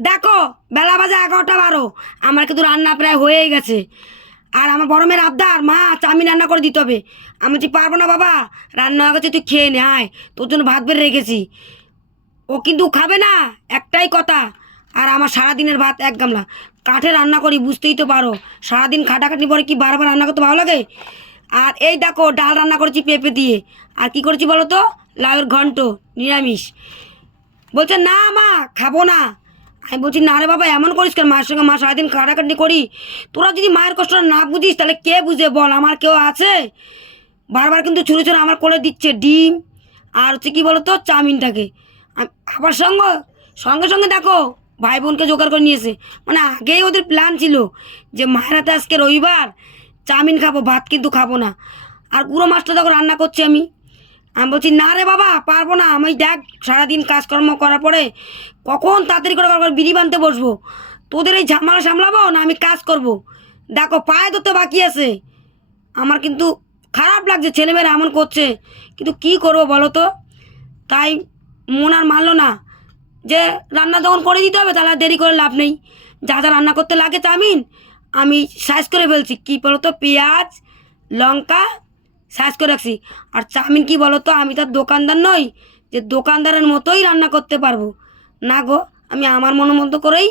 দেখো, বেলা বাজে এগারোটা বারো। আমার কিন্তু রান্না প্রায় হয়েই গেছে। আর আমার বড় মেয়ের আবদার, মা, চাউমিন রান্না করে দিতে হবে। আমি বলছি, পারব না বাবা, রান্না হয়ে তুই খেয়ে নে, আয়। তোর জন্য ভাত বেড়ে রেখেছি। ও কিন্তু খাবে না, একটাই কথা। আর আমার সারাদিনের ভাত এক গামলা। কাঠে রান্না করি, বুঝতেই তো পারো। সারাদিন খাটাখাটি পরে কি বারবার রান্না করতে ভালো লাগে? আর এই দেখো, ডাল রান্না করেছি পেঁপে দিয়ে। আর কি করেছি বলো তো? লাউয়ের ঘন্ট, নিরামিষ। বলছে, না মা, খাব না। আমি বলছি, না রে বাবা, এমন করিস কেন? মায়ের সঙ্গে মা সারাদিন কাটাকাটি করি। তোরা যদি মায়ের কষ্টটা না বুঝিস, তাহলে কে বুঝে বল? আমার কেউ আছে? বারবার কিন্তু ছুঁড়ে ছুঁড়ে আমার কোলে দিচ্ছে ডিম আর হচ্ছে কী বলো তো চাউমিনটাকে আবার সঙ্গে সঙ্গে সঙ্গে দেখো, ভাই বোনকে জোগাড় করে নিয়েছে। মানে আগেই ওদের প্ল্যান ছিল যে মায়ের হাতে আজকে রবিবার চাউমিন খাব, ভাত কিন্তু খাব না। আর গুঁড়ো মাছটা দেখো রান্না করছি আমি। আমি বলছি, না রে বাবা, পারব না। আমি দেখ, সারাদিন কাজকর্ম করার পরে কখন তাড়াতাড়ি করে আবার বিড়ি বানতে বসবো? তোদের এই ঝামেলা সামলাবো না আমি কাজ করব। দেখো, পায়ে ধরতে বাকি আছে। আমার কিন্তু খারাপ লাগছে, ছেলেমেয়েরা এমন করছে। কিন্তু কি করব বলো তো? তাই মন আর মানলো না। যে রান্না যখন করে দিতে হবে, তাহলে দেরি করে লাভ নেই। যা যা রান্না করতে লাগে চাউমিন, আমি সাইজ করে ফেলছি। কী বলো তো? পেঁয়াজ, লঙ্কা সাইজ করে রাখছি। আর চাউমিন কি বলো তো আমি তার দোকানদার নই, যে দোকানদারের মতোই রান্না করতে পারব। না গো, আমি আমার মন মতো করেই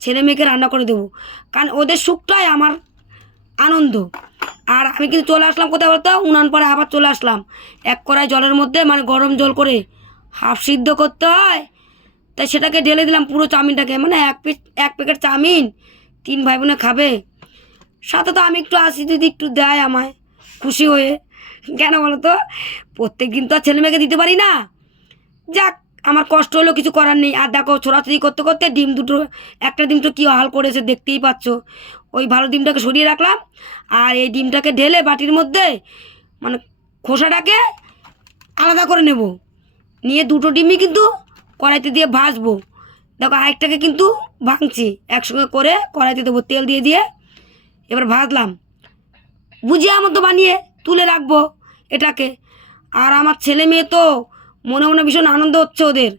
ছেলে মেয়েকে রান্না করে দেবো। কারণ ওদের সুখটাই আমার আনন্দ। আর আমি কিন্তু চলে আসলাম কোথায় বলতো? উনান পরে আবার চলে আসলাম। এক কড়াই জলের মধ্যে মানে গরম জল করে হাফ সিদ্ধ করতে হয়। তাই সেটাকে ঢেলে দিলাম পুরো চাউমিনটাকে। মানে এক পিস এক প্যাকেট চাউমিন তিন ভাই বোনে খাবে। সাথে তো আমি একটু আসি যদি একটু দেয় আমায়। খুশি হয়ে। কেন বলো তো প্রত্যেক দিন তো আর ছেলে মেয়েকে দিতে পারি না। যাক, আমার কষ্ট হলেও কিছু করার নেই। আর দেখো, ছোড়াছড়ি করতে করতে ডিম দুটো, একটা ডিম তো কী হাল করেছে দেখতেই পাচ্ছ। ওই ভালো ডিমটাকে সরিয়ে রাখলাম, আর এই ডিমটাকে ঢেলে বাটির মধ্যে মানে খোসাটাকে আলাদা করে নেব। নিয়ে দুটো ডিমই কিন্তু কড়াইতে দিয়ে ভাজবো। দেখো, আরেকটাকে কিন্তু ভাঙছি। একসঙ্গে করে কড়াইতে দেবো, তেল দিয়ে দিয়ে। এবার ভাজলাম। বুঝিয়ে মতো বানিয়ে তুলে রাখব এটাকে। আর আমার ছেলে মেয়ে তো মনে মনে ভীষণ আনন্দ হচ্ছে ওদের।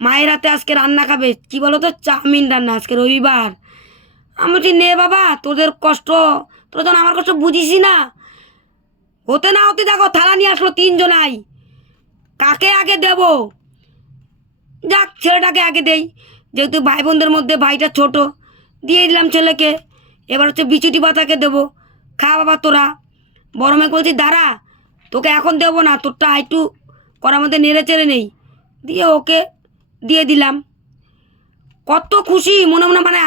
মায়ের হাতে আজকে রান্না খাবে। কি বলো তো চাউমিন রান্না আজকে রবিবার। আমি বলছি, নে বাবা, তোদের কষ্ট, তোরা যখন আমার কষ্ট বুঝিসই না, হতে না হতে দেখো, থালা নিয়ে আসলো তিনজনাই। কাকে আগে দেব? যাক, ছেলেটাকে আগে দেই। যেহেতু ভাই বোনদের মধ্যে ভাইটা ছোট, দিয়ে দিলাম ছেলেকে। এবার হচ্ছে বিচুটি পাতাকে দেবো। খা বাবা তোরা। বড় মেয়ে বলছি দাঁড়া, তোকে এখন দেবো না, তোরটা একটু করার মধ্যে নেড়ে চেড়ে নেই। দিয়ে ওকে দিয়ে দিলাম। কত খুশি, মনে মনে মানে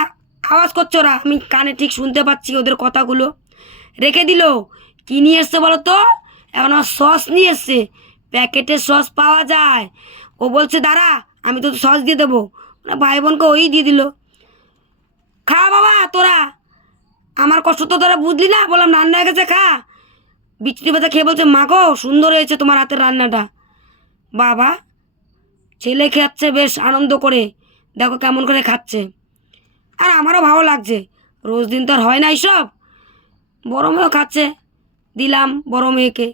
আওয়াজ করছে ওরা। আমি কানে ঠিক শুনতে পাচ্ছি ওদের কথাগুলো। রেখে দিল। কী নিয়ে এসছে বলো তো? এখন আমার সস নিয়ে এসছে। প্যাকেটের সস পাওয়া যায়। ও বলছে, দাঁড়া, আমি তো সস দিয়ে দেবো। মানে ভাই বোনকে ওই দিয়ে দিল। খা বাবা, তোরা, আমার কষ্ট তো তোরা বুঝলি না? বললাম রান্না হয়ে গেছে খা। বিচুটি পাতা খেয়ে বলছে, মা গো, সুন্দর হয়েছে তোমার হাতের রান্নাটা। বাবা, ছেলে খেয়াচ্ছে বেশ আনন্দ করে। দেখো কেমন করে খাচ্ছে। আর আমারও ভালো লাগছে। রোজ দিন তো আর হয় না এইসব। বড় মেয়েও খাচ্ছে। দিলাম বড় মেয়েকে।